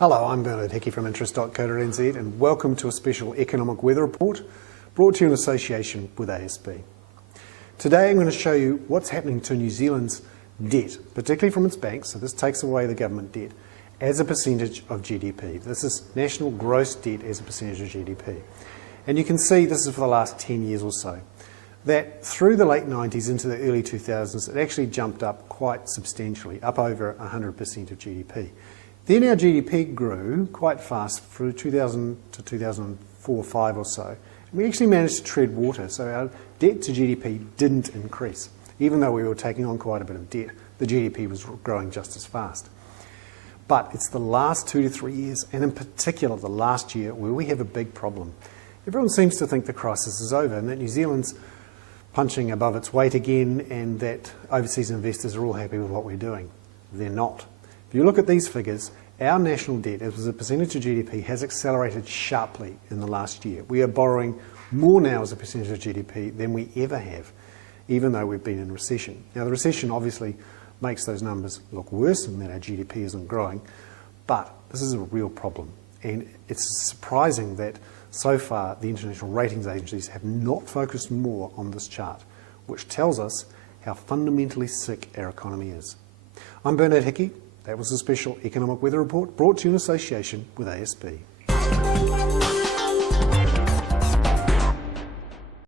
Hello, I'm Bernard Hickey from interest.co.nz and welcome to a special economic weather report brought to you in association with ASB. Today I'm going to show you what's happening to New Zealand's debt, particularly from its banks, so this takes away the government debt, as a percentage of GDP. This is national gross debt as a percentage of GDP. And you can see this is for the last 10 years or so, that through the late 90s into the early 2000s, it actually jumped up quite substantially, up over 100% of GDP. Then our GDP grew quite fast through 2000 to 2004-05 or so. We actually managed to tread water, so our debt to GDP didn't increase. Even though we were taking on quite a bit of debt, the GDP was growing just as fast. But it's the last 2 to 3 years, and in particular the last year, where we have a big problem. Everyone seems to think the crisis is over and that New Zealand's punching above its weight again and that overseas investors are all happy with what we're doing. They're not. If you look at these figures, our national debt as a percentage of GDP has accelerated sharply in the last year. We are borrowing more now as a percentage of GDP than we ever have, even though we've been in recession. Now the recession obviously makes those numbers look worse and that our GDP isn't growing, but this is a real problem. And it's surprising that so far the international ratings agencies have not focused more on this chart, which tells us how fundamentally sick our economy is. I'm Bernard Hickey. That was a special economic weather report brought to you in association with ASB.